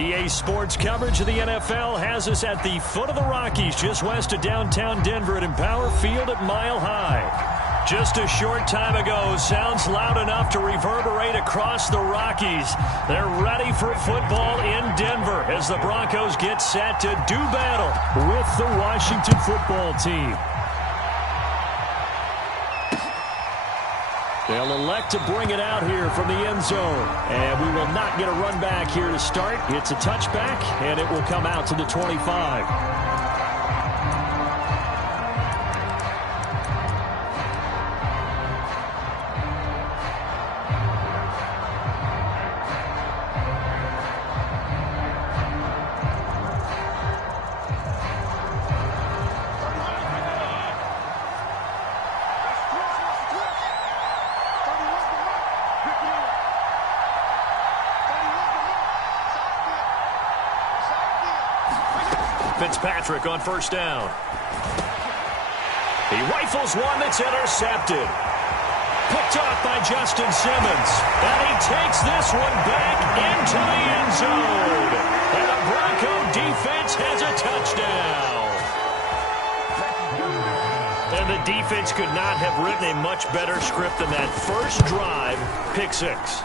EA Sports coverage of the NFL has us at the foot of the Rockies, just west of downtown Denver at Empower Field at Mile High. Just a short time ago, sounds loud enough to reverberate across the Rockies. They're ready for football in Denver as the Broncos get set to do battle with the Washington football team. They'll elect to bring it out here from the end zone. And we will not get a run back here to start. It's a touchback, and it will come out to the 25. Fitzpatrick on first down. He rifles one that's intercepted. Picked off by Justin Simmons. And he takes this one back into the end zone. And the Bronco defense has a touchdown. And the defense could not have written a much better script than that first drive, pick six.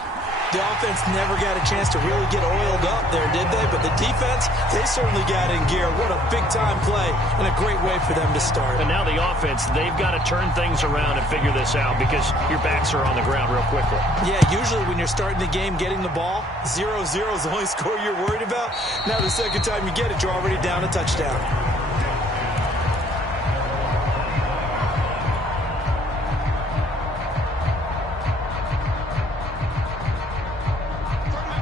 The offense never got a chance to really get oiled up there, did they? But the defense, they certainly got in gear. What a big-time play and a great way for them to start. And now the offense, they've got to turn things around and figure this out because your backs are on the ground real quickly. Yeah, usually when you're starting the game, getting the ball, 0-0 is the only score you're worried about. Now the second time you get it, you're already down a touchdown.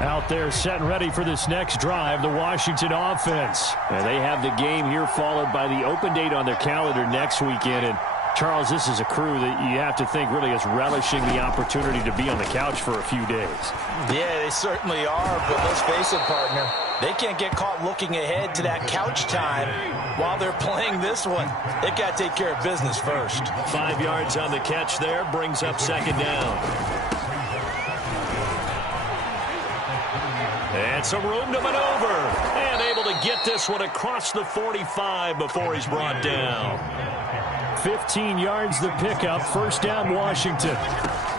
Out there set and ready for this next drive, the Washington offense. And they have the game here followed by the open date on their calendar next weekend. And Charles, this is a crew that you have to think really is relishing the opportunity to be on the couch for a few days. Yeah, they certainly are, but let's face it, partner. They can't get caught looking ahead to that couch time while they're playing this one. They got to take care of business first. 5 yards on the catch there, brings up second down. And some room to maneuver. And able to get this one across the 45 before he's brought down. 15 yards the pickup. First down, Washington.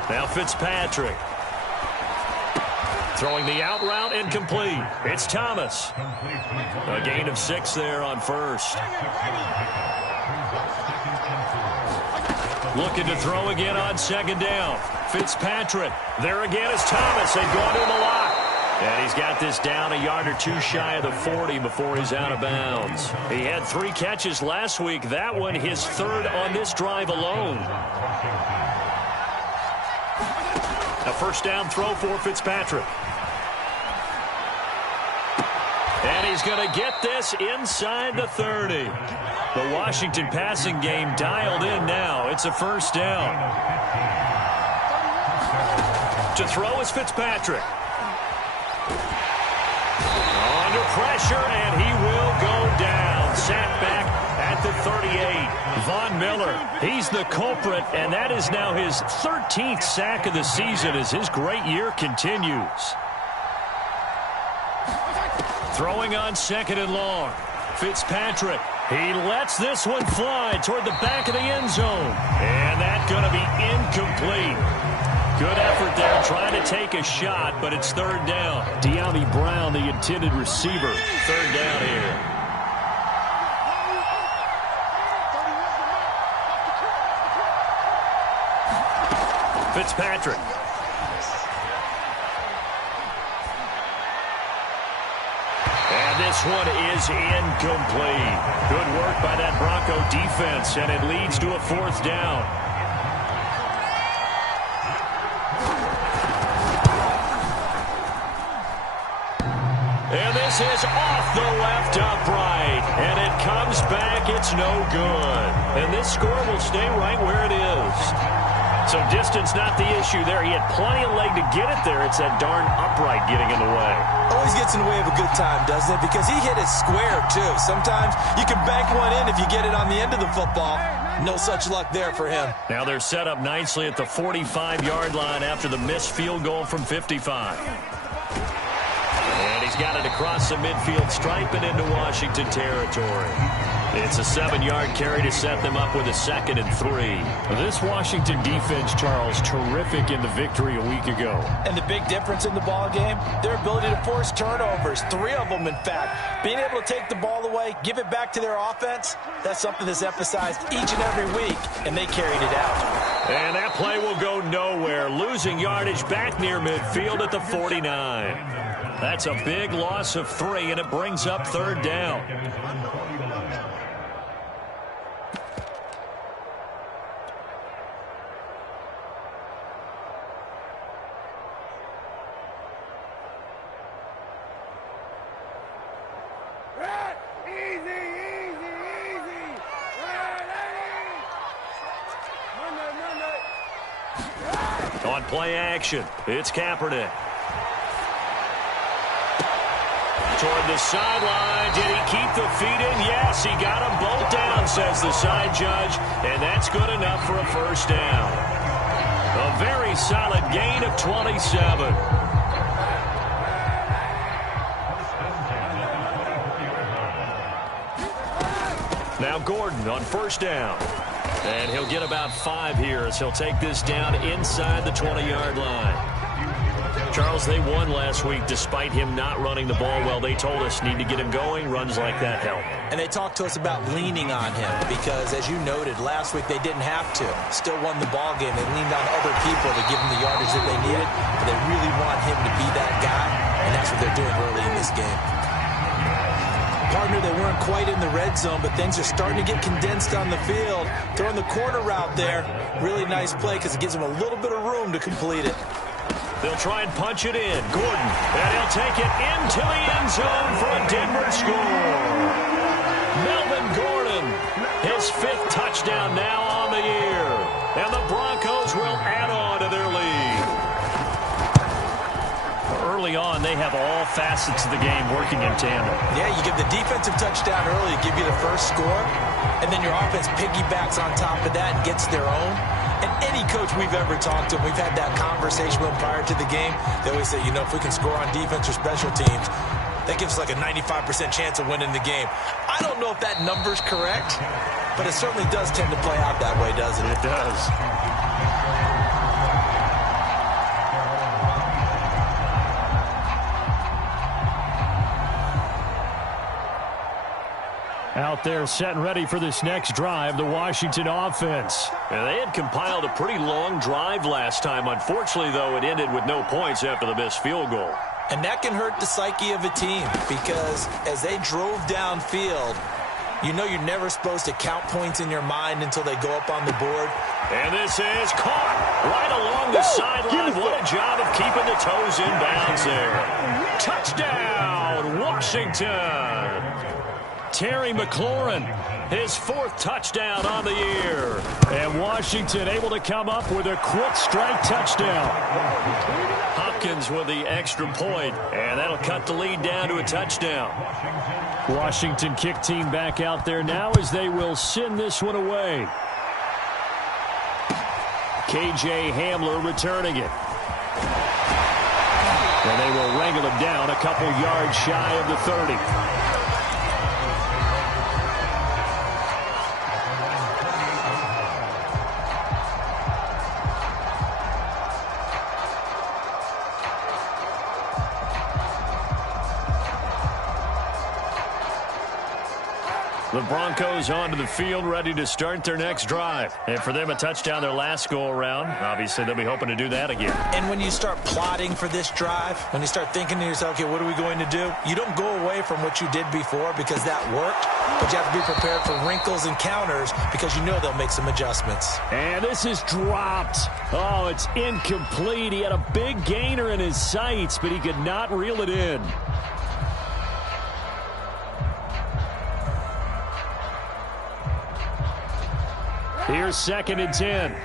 Now Fitzpatrick. Throwing the out route incomplete. It's Thomas. A gain of 6 there on first. Looking to throw again on second down. Fitzpatrick. There again is Thomas. They've gone to him a lot. And he's got this down a yard or two shy of the 40 before he's out of bounds. He had 3 catches last week. That one his third on this drive alone. A first down throw for Fitzpatrick. And he's going to get this inside the 30. The Washington passing game dialed in now. It's a first down. To throw is Fitzpatrick. Under pressure, and he will go down. Sacked back at the 38. Von Miller, he's the culprit, and that is now his 13th sack of the season as his great year continues. Throwing on second and long. Fitzpatrick, he lets this one fly toward the back of the end zone. And that's going to be incomplete. Good effort there, trying to take a shot, but it's third down. De'Ami Brown, the intended receiver. Third down here. Fitzpatrick. And this one is incomplete. Good work by that Bronco defense, and it leads to a fourth down. And this is off the left upright. And it comes back. It's no good. And this score will stay right where it is. So distance not the issue there. He had plenty of leg to get it there. It's that darn upright getting in the way. Always gets in the way of a good time, doesn't it? Because he hit it square, too. Sometimes you can bank one in if you get it on the end of the football. No such luck there for him. Now they're set up nicely at the 45-yard line after the missed field goal from 55. And he's got it across the midfield stripe and into Washington territory. It's a 7-yard carry to set them up with a 2nd and 3. This Washington defense, Charles, terrific in the victory a week ago. And the big difference in the ball game, their ability to force turnovers, 3 of them, in fact. Being able to take the ball away, give it back to their offense, that's something that's emphasized each and every week, and they carried it out. And that play will go nowhere, losing yardage back near midfield at the 49. That's a big loss of 3, and it brings up 3rd down. On play action, it's Kaepernick. Toward the sideline. Did he keep the feet in? Yes, he got them both down, says the side judge. And that's good enough for a 1st down. A very solid gain of 27. Now Gordon on 1st down. And he'll get about 5 here as he'll take this down inside the 20-yard line. Charles, they won last week despite him not running the ball well. They told us need to get him going. Runs like that help. And they talked to us about leaning on him because, as you noted, last week they didn't have to. Still won the ball game. They leaned on other people to give them the yardage that they needed. But they really want him to be that guy, and that's what they're doing early in this game. Partner, they weren't quite in the red zone, but things are starting to get condensed on the field. Throwing the corner route there. Really nice play because it gives them a little bit of room to complete it. They'll try and punch it in. Gordon, and he'll take it into the end zone for a Denver score. Melvin Gordon, his 5th touchdown now on the year. And the Broncos will add on to their lead. Early on, they have all facets of the game working in tandem. Yeah, you give the defensive touchdown early to give you the first score, and then your offense piggybacks on top of that and gets their own. And any coach we've ever talked to, we've had that conversation with them prior to the game. They always say, you know, if we can score on defense or special teams, that gives us like a 95% chance of winning the game. I don't know if that number's correct, but it certainly does tend to play out that way, doesn't it? It does. Out there set and ready for this next drive, the Washington offense. And they had compiled a pretty long drive last time. Unfortunately, though, it ended with no points after the missed field goal. And that can hurt the psyche of a team because as they drove downfield, you know you're never supposed to count points in your mind until they go up on the board. And this is caught right along the sideline. What a job of keeping the toes in bounds there. Touchdown, Washington. Terry McLaurin, his 4th touchdown on the year. And Washington able to come up with a quick strike touchdown. Hopkins with the extra point, and that'll cut the lead down to a touchdown. Washington kick team back out there now as they will send this one away. KJ Hamler returning it. And they will wrangle him down a couple yards shy of the 30. The Broncos onto the field, ready to start their next drive. And for them, a touchdown their last go-around. Obviously, they'll be hoping to do that again. And when you start plotting for this drive, when you start thinking to yourself, okay, what are we going to do? You don't go away from what you did before because that worked, but you have to be prepared for wrinkles and counters because you know they'll make some adjustments. And this is dropped. Oh, it's incomplete. He had a big gainer in his sights, but he could not reel it in. Here's 2nd and 10.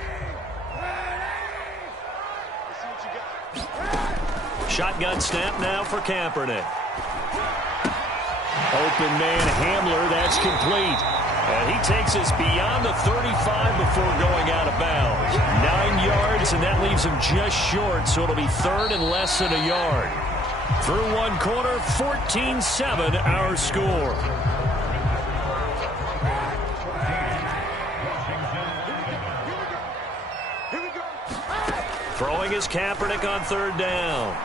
Shotgun snap now for Kaepernick. Open man Hamler, that's complete. And he takes us beyond the 35 before going out of bounds. 9 yards, and that leaves him just short, so it'll be 3rd and less than a yard. Through one quarter, 14-7 our score. Throwing is Kaepernick on third down.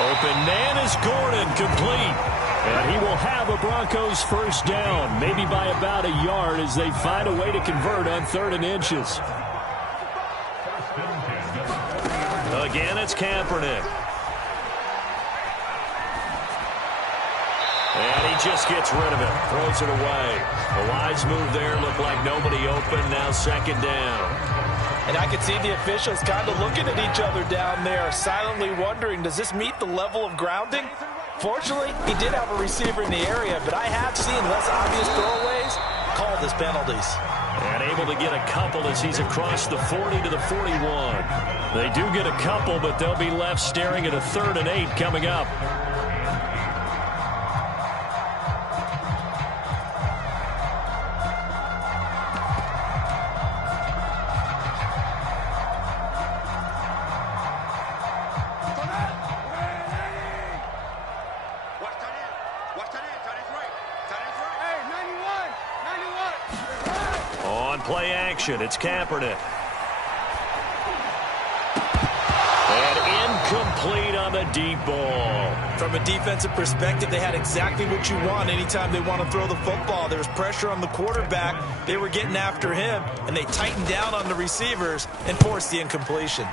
Open man is Gordon, complete. And he will have a Broncos first down, maybe by about a yard as they find a way to convert on 3rd and inches. Again, it's Kaepernick. And he just gets rid of it, throws it away. A wise move there, looked like nobody open, now 2nd down. And I could see the officials kind of looking at each other down there, silently wondering, does this meet the level of grounding? Fortunately, he did have a receiver in the area, but I have seen less obvious throwaways called as penalties. And able to get a couple as he's across the 40 to the 41. They do get a couple, but they'll be left staring at a 3rd and 8 coming up. Play action. It's Kaepernick. And incomplete on the deep ball. From a defensive perspective, they had exactly what you want anytime they want to throw the football. There was pressure on the quarterback. They were getting after him, and they tightened down on the receivers and forced the incompletion.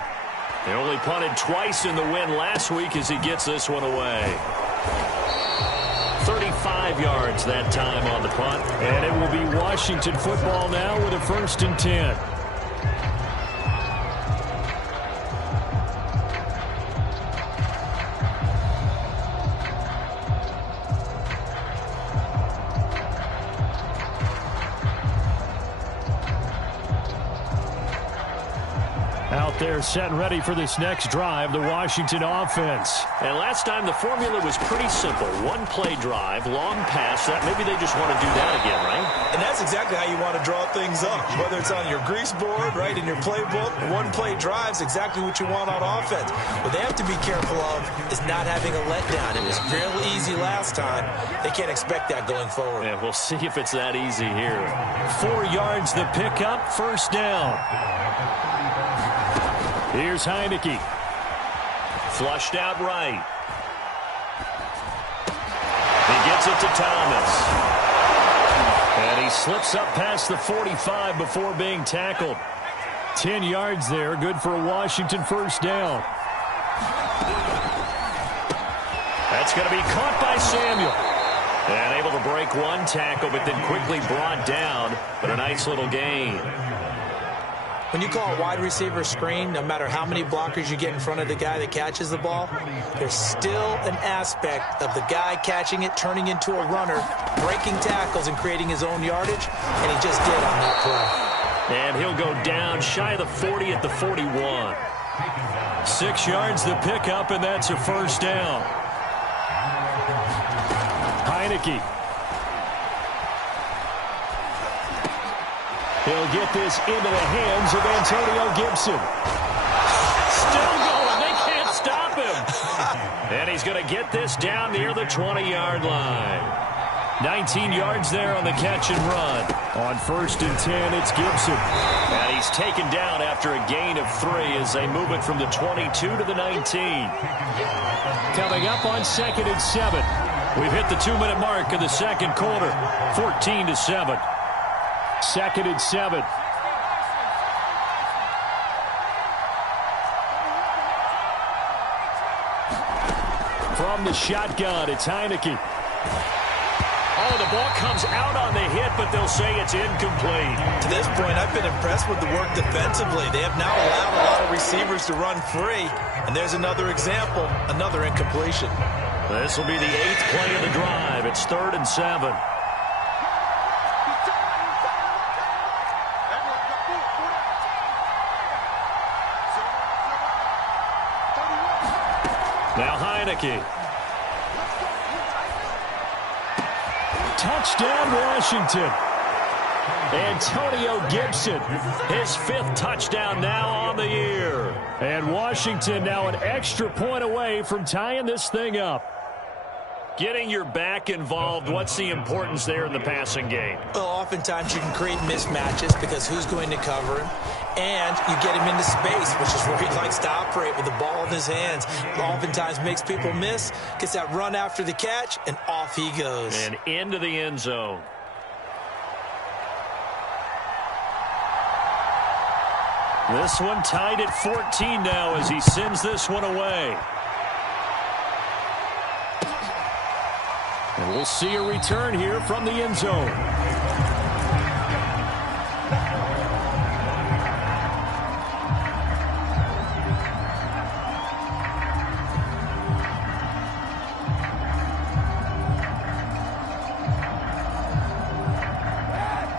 They only punted twice in the win last week as he gets this one away. 35 yards that time on the punt. And it will be Washington football now with a 1st and 10. Out there set and ready for this next drive, the Washington offense. And last time the formula was pretty simple. 1-play drive, long pass. That maybe they just want to do that again, right? And that's exactly how you want to draw things up. Whether it's on your grease board, right, in your playbook, 1-play drive's exactly what you want on offense. What they have to be careful of is not having a letdown. It was fairly easy last time. They can't expect that going forward. Yeah, we'll see if it's that easy here. 4 yards the pickup, 1st down. Here's Heineke. Flushed out right. He gets it to Thomas. And he slips up past the 45 before being tackled. 10 yards there, good for a Washington first down. That's going to be caught by Samuel. And able to break one tackle, but then quickly brought down. But a nice little gain. When you call a wide receiver screen, no matter how many blockers you get in front of the guy that catches the ball, there's still an aspect of the guy catching it, turning into a runner, breaking tackles and creating his own yardage, and he just did on that play. And he'll go down shy of the 40 at the 41. 6 yards the pickup, and that's a 1st down. Heineke. He'll get this into the hands of Antonio Gibson. Still going. They can't stop him. And he's going to get this down near the 20-yard line. 19 yards there on the catch and run. On 1st and 10, it's Gibson. And he's taken down after a gain of 3 as they move it from the 22 to the 19. Coming up on 2nd and 7. We've hit the 2-minute mark of the 2nd quarter. 14-7. 2nd and 7. From the shotgun, it's Heineke. Oh, the ball comes out on the hit, but they'll say it's incomplete. To this point, I've been impressed with the work defensively. They have now allowed a lot of receivers to run free. And there's another example, another incompletion. This will be the 8th play of the drive. It's 3rd and 7. Now Heineke. Touchdown, Washington. Antonio Gibson, his 5th touchdown now on the year. And Washington now an extra point away from tying this thing up. Getting your back involved, what's the importance there in the passing game? Well, oftentimes you can create mismatches because who's going to cover him? And you get him into space, which is where he likes to operate with the ball in his hands. Oftentimes makes people miss, gets that run after the catch, and off he goes. And into the end zone. This one tied at 14 now as he sends this one away. And we'll see a return here from the end zone.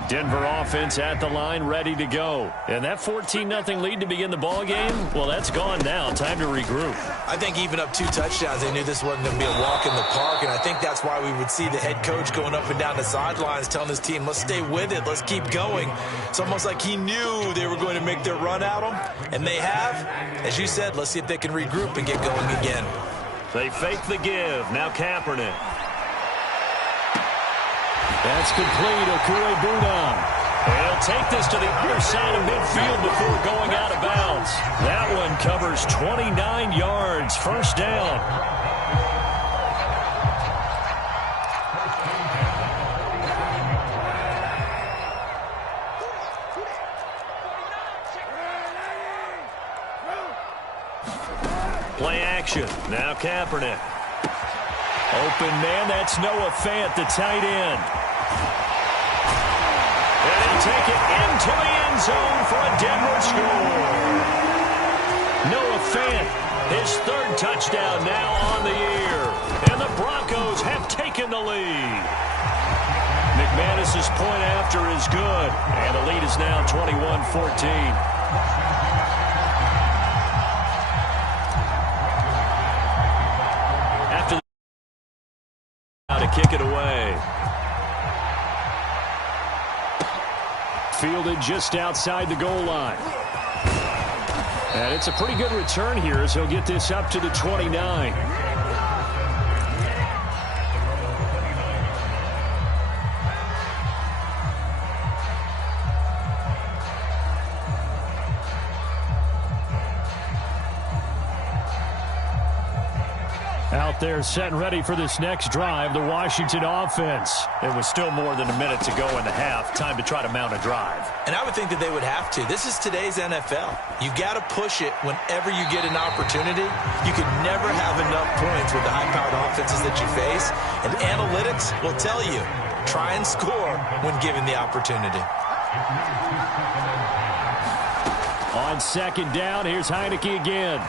Denver offense at the line, ready to go. And that 14-0 lead to begin the ball game, well, that's gone now. Time to regroup. I think even up 2 touchdowns, they knew this wasn't going to be a walk in the park, and I think that's why we would see the head coach going up and down the sidelines telling his team, let's stay with it, let's keep going. It's almost like he knew they were going to make their run at him, and they have. As you said, let's see if they can regroup and get going again. They fake the give. Now Kaepernick. That's complete. Okuegbunam. He'll take this to the other side of midfield before going out of bounds. That one covers 29 yards. First down. Play action. Now Kaepernick. Open man, that's Noah Fant, the tight end. And he'll take it into the end zone for a Denver score. Noah Fant, his 3rd touchdown now on the year. And the Broncos have taken the lead. McManus's point after is good. And the lead is now 21-14. Kick it away. Fielded just outside the goal line. And it's a pretty good return here as he'll get this up to the 29. Out there set and ready for this next drive, the Washington offense. It was still more than a minute to go in the half. Time to try to mount a drive. And I would think that they would have to. This is today's NFL. You got to push it whenever you get an opportunity. You could never have enough points with the high-powered offenses that you face. And analytics will tell you, try and score when given the opportunity. On 2nd down, here's Heineke again.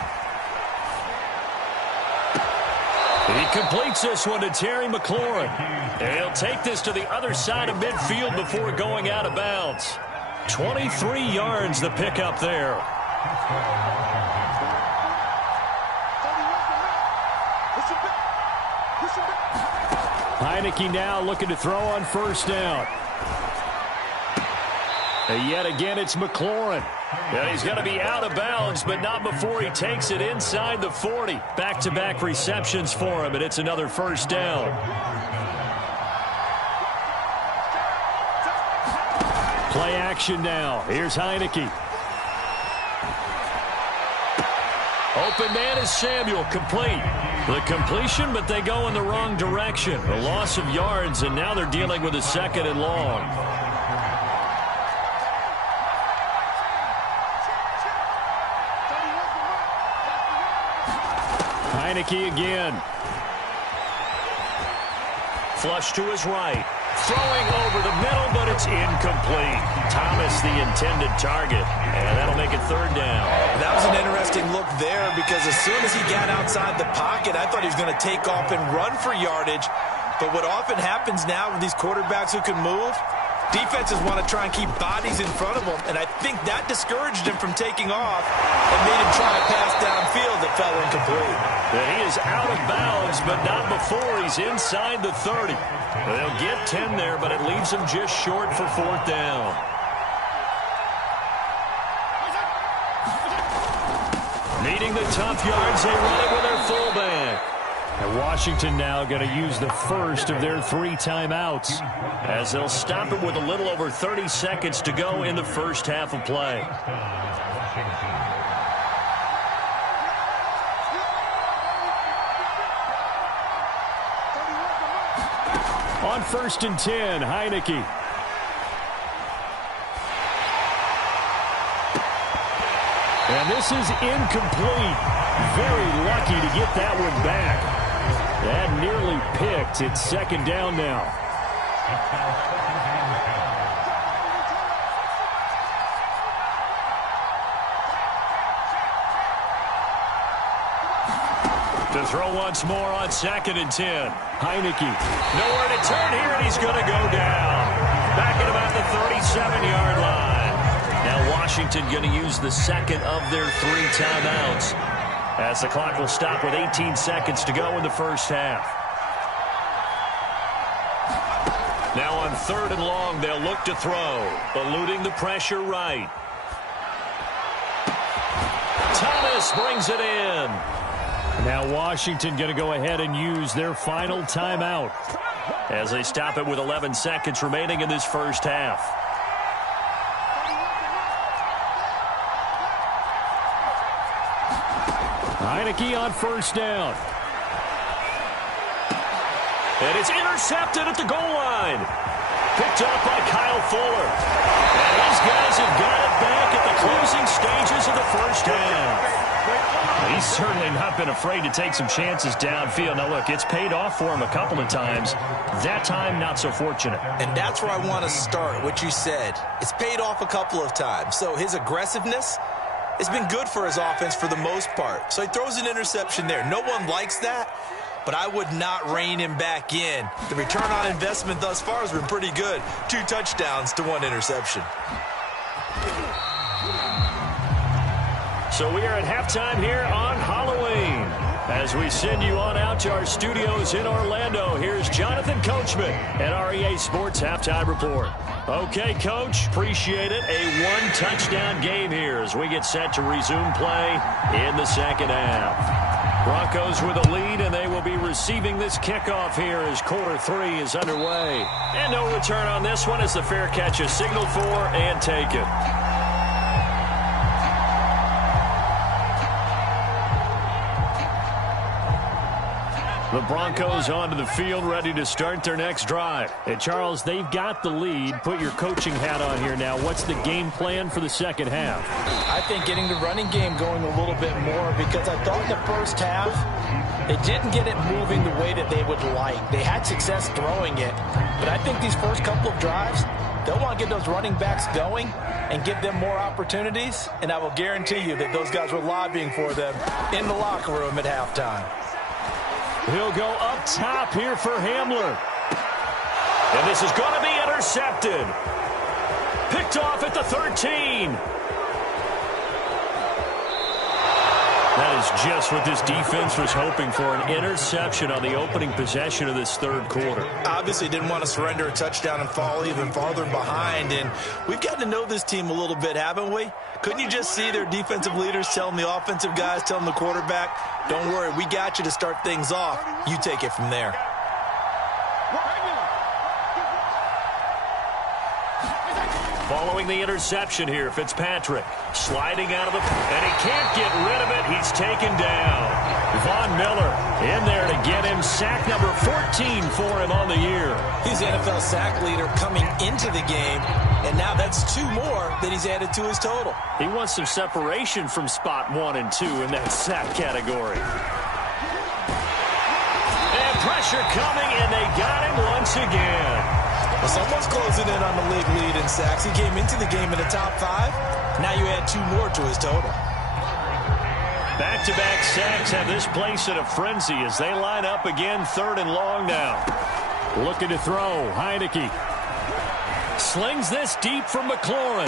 He completes this one to Terry McLaurin. And he'll take this to the other side of midfield before going out of bounds. 23 yards the pickup there. Heineke now looking to throw on 1st down. And yet again, it's McLaurin. And he's going to be out of bounds, but not before he takes it inside the 40. Back-to-back receptions for him, and it's another 1st down. Play action now. Here's Heineke. Open man is Samuel, complete. The completion, but they go in the wrong direction. A loss of yards, and now they're dealing with a 2nd and long. Heineke again. Flush to his right. Throwing over the middle, but it's incomplete. Thomas the intended target, and that'll make it 3rd down. That was an interesting look there because as soon as he got outside the pocket, I thought he was going to take off and run for yardage. But what often happens now with these quarterbacks who can move, defenses want to try and keep bodies in front of them, and I think that discouraged him from taking off and made him try to pass downfield that fell incomplete. And he is out of bounds, but not before he's inside the 30. They'll get 10 there, but it leaves him just short for 4th down. Needing the tough yards, they run it with their fullback. And Washington now going to use the first of their 3 timeouts, as they'll stop it with a little over 30 seconds to go in the first half of play. On 1st and 10, Heineke. And this is incomplete. Very lucky to get that one back. That nearly picked. It's 2nd down now. To throw once more on 2nd and 10. Heineke. Nowhere to turn here, and he's going to go down. Back at about the 37-yard line. Now Washington going to use the second of their 3 timeouts, as the clock will stop with 18 seconds to go in the first half. Now on 3rd and long, they'll look to throw, eluding the pressure right. Thomas brings it in. Now Washington going to go ahead and use their final timeout, as they stop it with 11 seconds remaining in this first half. Heineke on 1st down. And it's intercepted at the goal line. Picked up by Kyle Fuller. And these guys have got it back at the closing stages of the first half. He's certainly not been afraid to take some chances downfield. Now, look, it's paid off for him a couple of times. That time, not so fortunate. And that's where I want to start, what you said. It's paid off a couple of times. So his aggressiveness has been good for his offense for the most part. So he throws an interception there. No one likes that, but I would not rein him back in. The return on investment thus far has been pretty good. 2 touchdowns to 1 interception. So we are at halftime here on Halloween. As we send you on out to our studios in Orlando, here's Jonathan Coachman at REA Sports Halftime Report. Okay, Coach, appreciate it. A 1-touchdown game here as we get set to resume play in the second half. Broncos with a lead, and they will be receiving this kickoff here as quarter 3 is underway. And no return on this one as the fair catch is signaled for and taken. The Broncos onto the field, ready to start their next drive. And Charles, they've got the lead. Put your coaching hat on here now. What's the game plan for the second half? I think getting the running game going a little bit more, because I thought in the first half they didn't get it moving the way that they would like. They had success throwing it, but I think these first couple of drives, they'll want to get those running backs going and give them more opportunities, and I will guarantee you that those guys were lobbying for them in the locker room at halftime. He'll go up top here for Hamler. And this is going to be intercepted. Picked off at the 13. That is just what this defense was hoping for, an interception on the opening possession of this third quarter. Obviously didn't want to surrender a touchdown and fall even farther behind, and we've gotten to know this team a little bit, haven't we? Couldn't you just see their defensive leaders telling the offensive guys, telling the quarterback, don't worry, we got you to start things off. You take it from there. Following the interception here, Fitzpatrick sliding out of the, and he can't get rid of it. He's taken down. Von Miller in there to get him sack number 14 for him on the year. He's the NFL sack leader coming into the game, and now that's 2 more that he's added to his total. He wants some separation from spot 1 and 2 in that sack category. And pressure coming, and they got him once again. Well, someone's closing in on the league lead in sacks. He came into the game in the top 5. Now you add 2 more to his total. Back-to-back sacks have this place in a frenzy as they line up again, 3rd and long now. Looking to throw, Heineke. Slings this deep from McLaurin.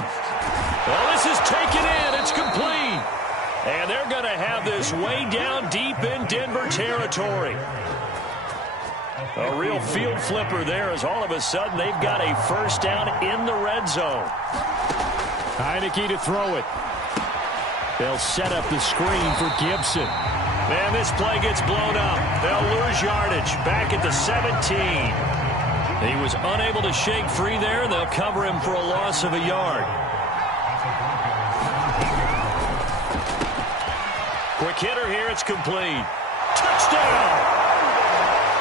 Well, this is taken in. It's complete. And they're going to have this way down deep in Denver territory. A real field flipper there as all of a sudden they've got a first down in the red zone. Heineke to throw it. They'll set up the screen for Gibson. And this play gets blown up. They'll lose yardage back at the 17. He was unable to shake free there. They'll cover him for a loss of a yard. Quick hitter here. It's complete. Touchdown!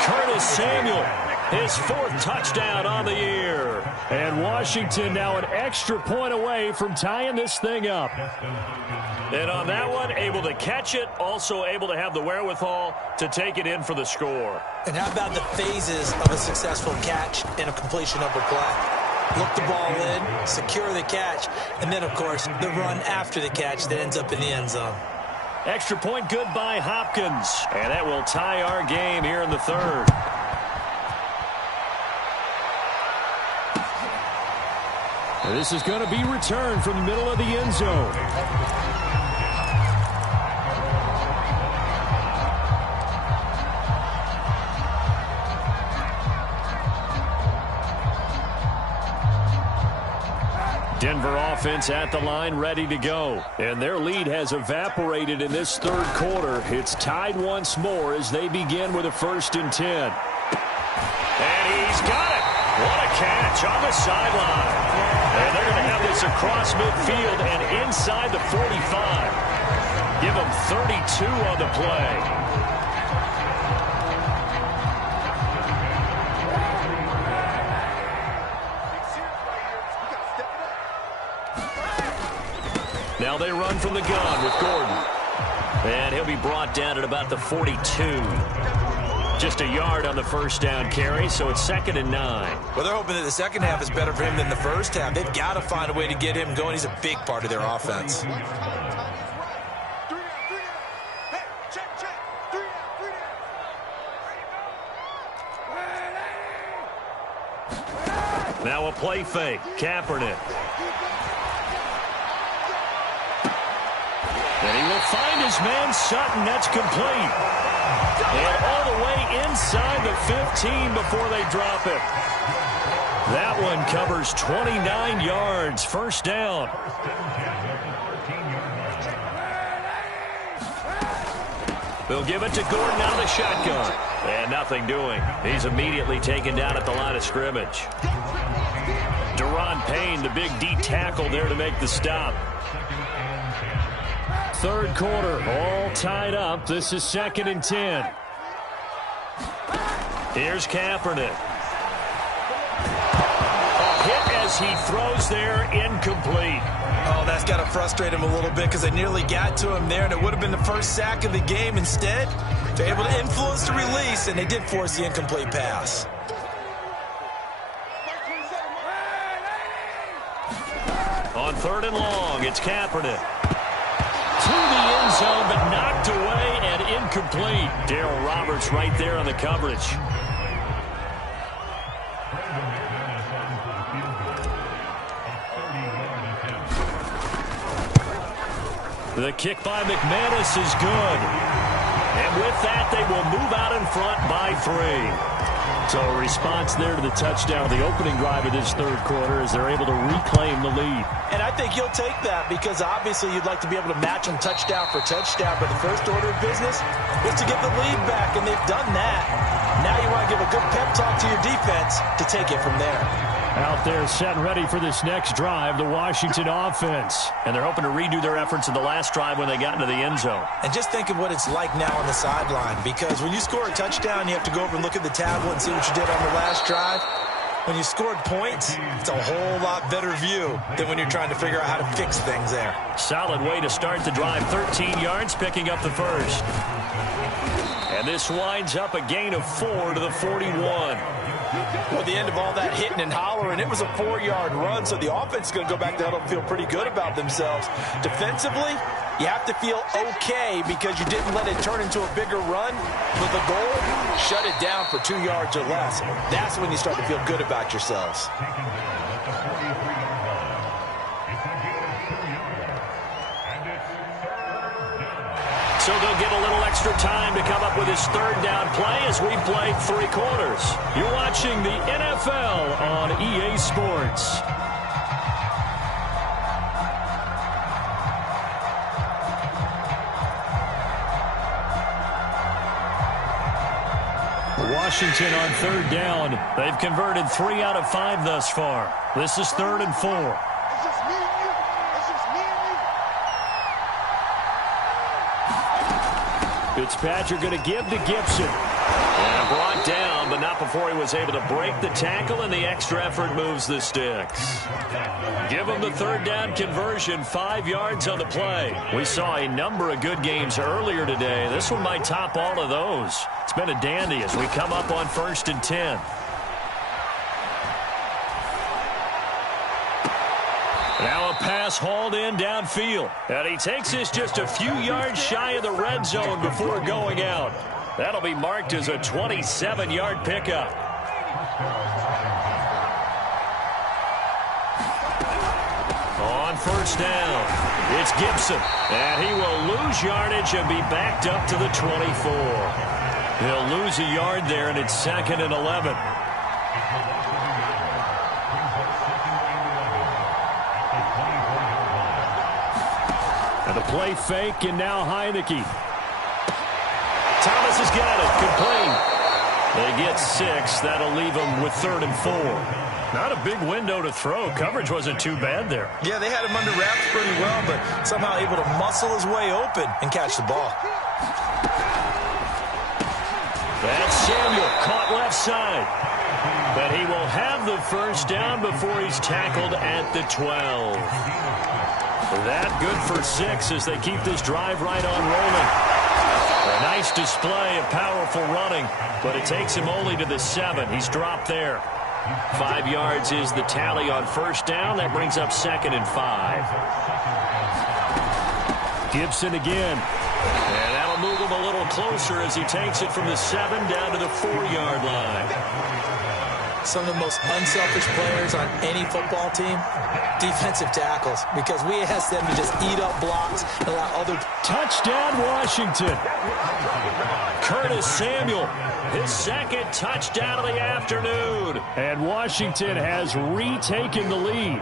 Curtis Samuel, his 4th touchdown on the year. And Washington now an extra point away from tying this thing up. And on that one, able to catch it, also able to have the wherewithal to take it in for the score. And how about the phases of a successful catch and a completion of a play? Look the ball in, secure the catch, and then, of course, the run after the catch that ends up in the end zone. Extra point good by Hopkins. And that will tie our game here in the 3rd. And this is going to be returned from the middle of the end zone. Denver offense at the line, ready to go. And their lead has evaporated in this 3rd quarter. It's tied once more as they begin with a 1st and 10. And he's got it. What a catch on the sideline. And they're going to have this across midfield and inside the 45. Give them 32 on the play. Now they run from the gun with Gordon. And he'll be brought down at about the 42. Just a yard on the first down carry, so it's 2nd and 9. Well, they're hoping that the second half is better for him than the first half. They've got to find a way to get him going. He's a big part of their offense. Now a play fake. Kaepernick. And he will find his man Sutton. That's complete. And all the way inside the 15 before they drop it. That one covers 29 yards. First down. They'll give it to Gordon out of the shotgun. And nothing doing. He's immediately taken down at the line of scrimmage. Deron Payne, the big D tackle there to make the stop. 3rd quarter, all tied up. This is 2nd and 10. Here's Kaepernick. A hit as he throws there, incomplete. Oh, that's got to frustrate him a little bit because they nearly got to him there, and it would have been the first sack of the game. Instead, they're able to influence the release, and they did force the incomplete pass. On 3rd and long, it's Kaepernick. To the end zone, but knocked away and incomplete. Darryl Roberts right there on the coverage. The kick by McManus is good. And with that, they will move out in front by 3. So a response there to the touchdown, the opening drive of this 3rd quarter, as they're able to reclaim the lead. And I think you'll take that because obviously you'd like to be able to match them touchdown for touchdown, but the first order of business is to get the lead back, and they've done that. Now you want to give a good pep talk to your defense to take it from there. Out there set and ready for this next drive, the Washington offense. And they're hoping to redo their efforts in the last drive when they got into the end zone. And just think of what it's like now on the sideline, because when you score a touchdown, you have to go over and look at the tablet and see what you did on the last drive. When you scored points, it's a whole lot better view than when you're trying to figure out how to fix things there. Solid way to start the drive. 13 yards, picking up the first. And this winds up a gain of 4 to the 41. Well, the end of all that hitting and hollering, it was a 4-yard run, so the offense is going to go back there and feel pretty good about themselves. Defensively, you have to feel okay because you didn't let it turn into a bigger run. With the goal, shut it down for 2 yards or less. That's when you start to feel good about yourselves. extra time to come up with his third down play as we play 3 quarters. You're watching the NFL on EA Sports. Washington on 3rd down. They've converted 3 out of 5 thus far. This is 3rd and 4. Fitzpatrick going to give to Gibson. And brought down, but not before he was able to break the tackle, and the extra effort moves the sticks. Give him the 3rd down conversion, 5 yards on the play. We saw a number of good games earlier today. This one might top all of those. It's been a dandy as we come up on 1st and 10. Now a pass hauled in downfield. And he takes this just a few yards shy of the red zone before going out. That'll be marked as a 27-yard pickup. On 1st down, it's Gibson. And he will lose yardage and be backed up to the 24. He'll lose a yard there, and it's 2nd and 11. And a play fake, and now Heineke. Thomas has got it. Complete. They get 6. That'll leave them with 3rd and 4. Not a big window to throw. Coverage wasn't too bad there. Yeah, they had him under wraps pretty well, but somehow able to muscle his way open and catch the ball. That's Samuel, caught left side. But he will have the 1st down before he's tackled at the 12. That good for 6 as they keep this drive right on rolling. A nice display of powerful running, but it takes him only to the 7. He's dropped there. 5 yards is the tally on 1st down. That brings up 2nd and 5. Gibson again. And that'll move him a little closer as he takes it from the 7 down to the 4-yard line. Some of the most unselfish players on any football team, defensive tackles, because we ask them to just eat up blocks and allow other... Touchdown, Washington. Curtis Samuel, his 2nd touchdown of the afternoon. And Washington has retaken the lead.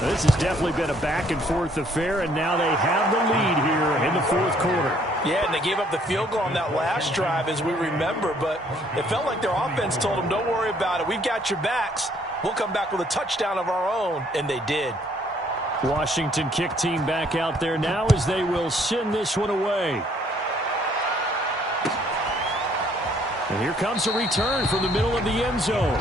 This has definitely been a back-and-forth affair, and now they have the lead here in the 4th quarter. Yeah, and they gave up the field goal on that last drive, as we remember, but it felt like their offense told them, don't worry about it. We've got your backs. We'll come back with a touchdown of our own, and they did. Washington kick team back out there now as they will send this one away. And here comes a return from the middle of the end zone.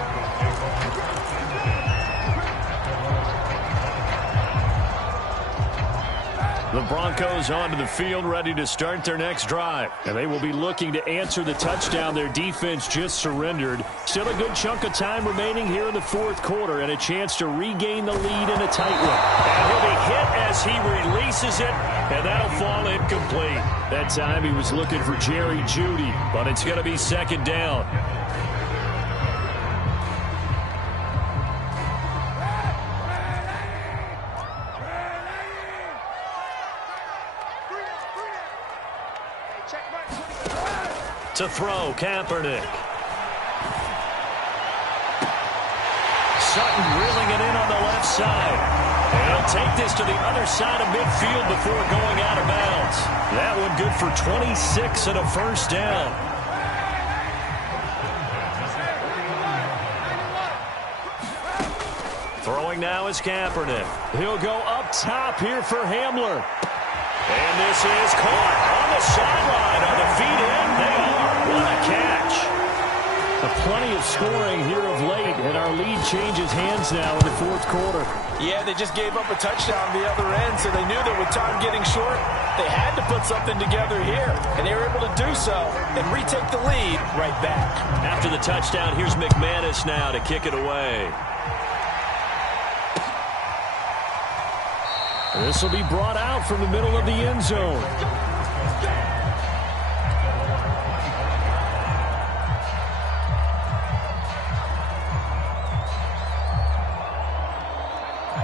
The Broncos onto the field, ready to start their next drive. And they will be looking to answer the touchdown their defense just surrendered. Still a good chunk of time remaining here in the 4th quarter and a chance to regain the lead in a tight one. And he'll be hit as he releases it, and that'll fall incomplete. That time he was looking for Jerry Jeudy, but it's going to be 2nd down. To throw, Kaepernick. Sutton reeling it in on the left side. And he'll take this to the other side of midfield before going out of bounds. That one good for 26 and a 1st down. Throwing now is Kaepernick. He'll go up top here for Hamler. And this is caught on the sideline. Are the feet in? They are. What a catch. Plenty of scoring here of late, and our lead changes hands now in the 4th quarter. Yeah, they just gave up a touchdown on the other end, so they knew that with time getting short, they had to put something together here, and they were able to do so and retake the lead right back. After the touchdown, here's McManus now to kick it away. This will be brought out from the middle of the end zone.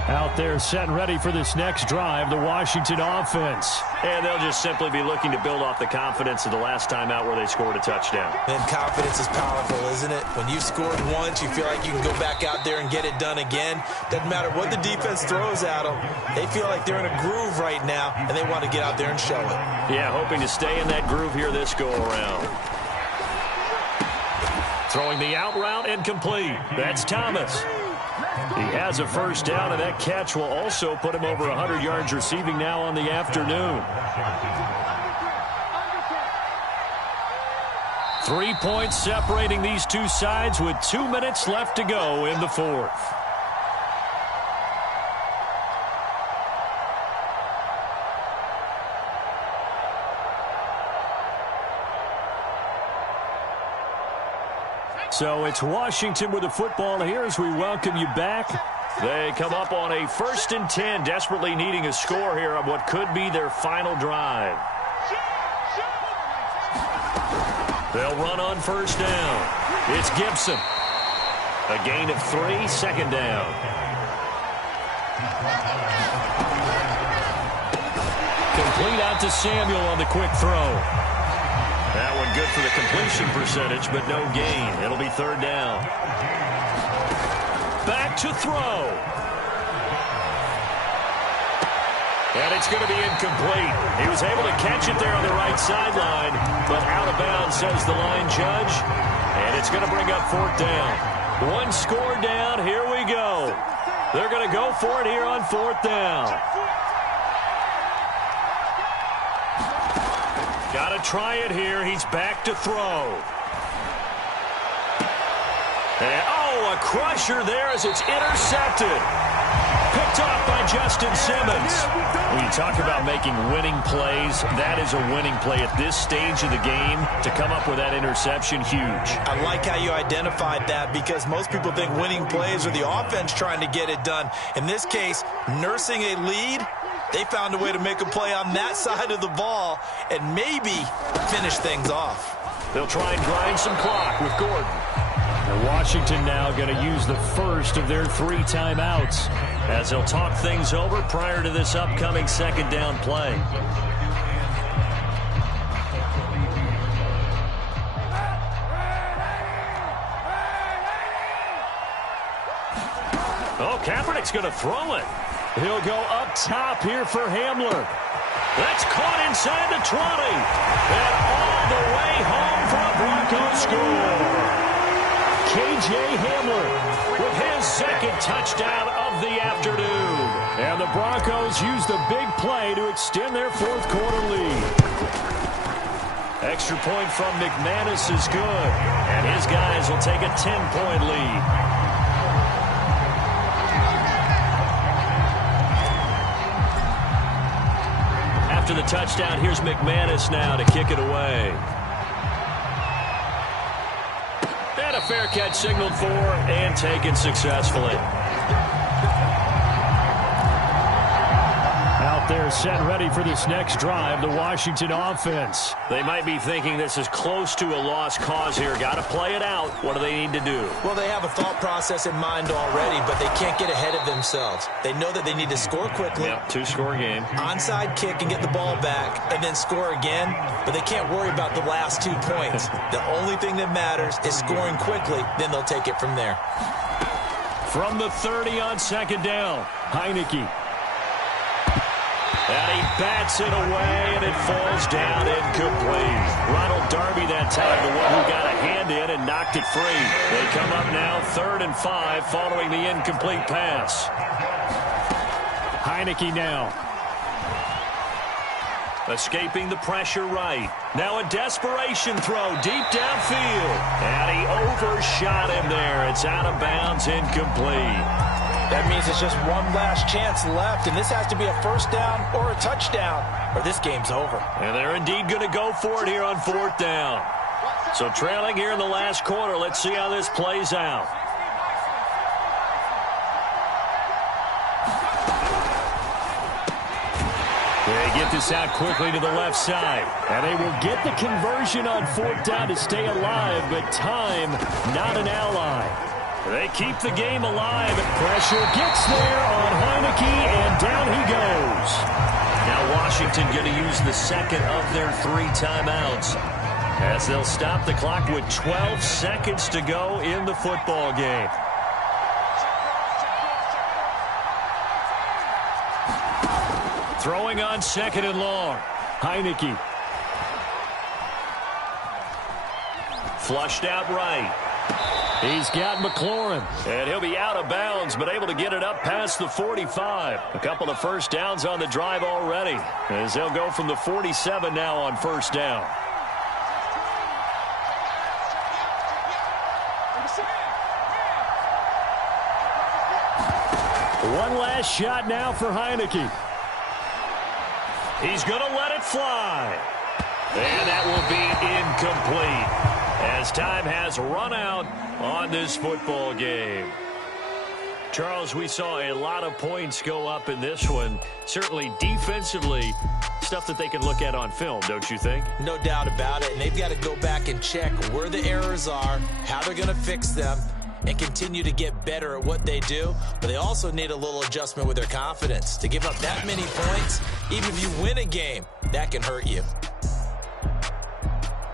Out Out there set and ready for this next drive, the Washington offense. And they'll just simply be looking to build off the confidence of the last time out where they scored a touchdown. And confidence is powerful, isn't it? When you've scored once, you feel like you can go back out there and get it done again. Doesn't matter what the defense throws at them. They feel like they're in a groove right now, and they want to get out there and show it. Yeah, hoping to stay in that groove here this go-around. Throwing the out route and complete. That's Thomas. He has a first down, and that catch will also put him over 100 yards receiving now on the afternoon. 3 points separating these two sides with 2 minutes left to go in the fourth. So it's Washington with the football here as we welcome you back. They come up on a 1st and 10, desperately needing a score here on what could be their final drive. They'll run on first down. It's Gibson. A gain of 3, second down. Complete out to Samuel on the quick throw. That one good for the completion percentage, but no gain. It'll be third down. Back to throw. And it's going to be incomplete. He was able to catch it there on the right sideline, but out of bounds, says the line judge. And it's going to bring up fourth down. One score down. Here we go. They're going to go for it here on fourth down. Got to try it here. He's back to throw. And, a crusher there as it's intercepted. Picked off by Justin Simmons. When you talk about making winning plays, that is a winning play at this stage of the game. To come up with that interception, huge. I like how you identified that because most people think winning plays are the offense trying to get it done. In this case, nursing a lead, they found a way to make a play on that side of the ball and maybe finish things off. They'll try and grind some clock with Gordon. And Washington now going to use the first of their 3 timeouts as they'll talk things over prior to this upcoming second down play. Oh, Kaepernick's going to throw it. He'll go up top here for Hamler. That's caught inside the 20. And all the way home for a Broncos score. K.J. Hamler with his second touchdown of the afternoon. And the Broncos use the big play to extend their fourth quarter lead. Extra point from McManus is good. And his guys will take a 10-point lead. After the touchdown, here's McManus now to kick it away. And a fair catch signaled for and taken successfully. Out there set and ready for this next drive, the Washington offense. They might be thinking this is close to a lost cause here. Got to play it out. What do they need to do? Well, they have a thought process in mind already, but they can't get ahead of themselves. They know that they need to score quickly. Yep, 2-score game. Onside kick and get the ball back and then score again, but they can't worry about the last 2 points. The only thing that matters is scoring quickly, then they'll take it from there. From the 30 on second down, Heineke. And he bats it away, and it falls down incomplete. Ronald Darby that time, the one who got a hand in and knocked it free. They come up now 3rd and 5 following the incomplete pass. Heineke now. Escaping the pressure right. Now a desperation throw deep downfield. And he overshot him there. It's out of bounds, incomplete. That means it's just one last chance left, and this has to be a first down or a touchdown, or this game's over. And they're indeed going to go for it here on fourth down. So trailing here in the last quarter, let's see how this plays out. They get this out quickly to the left side. And they will get the conversion on fourth down to stay alive, but time not an ally. They keep the game alive. Pressure gets there on Heineke, and down he goes. Now Washington going to use the second of their 3 timeouts as they'll stop the clock with 12 seconds to go in the football game. Throwing on 2nd and long. Heineke. Flushed out right. He's got McLaurin. And he'll be out of bounds, but able to get it up past the 45. A couple of first downs on the drive already, as they'll go from the 47 now on first down. One last shot now for Heineke. He's going to let it fly. And that will be incomplete, as time has run out on this football game. Charles, we saw a lot of points go up in this one. Certainly defensively, stuff that they can look at on film, don't you think? No doubt about it. And they've got to go back and check where the errors are, how they're going to fix them, and continue to get better at what they do. But they also need a little adjustment with their confidence. To give up that many points, even if you win a game, that can hurt you.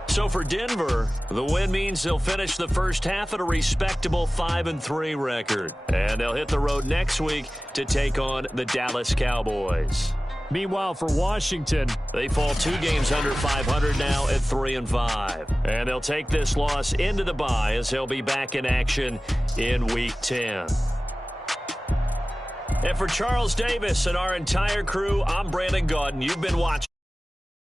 So for Denver, the win means they'll finish the first half at a respectable 5-3 record. And they'll hit the road next week to take on the Dallas Cowboys. Meanwhile, for Washington, they fall 2 games under 500 now at 3-5. And they'll take this loss into the bye as they'll be back in action in Week 10. And for Charles Davis and our entire crew, I'm Brandon Gaudin. You've been watching.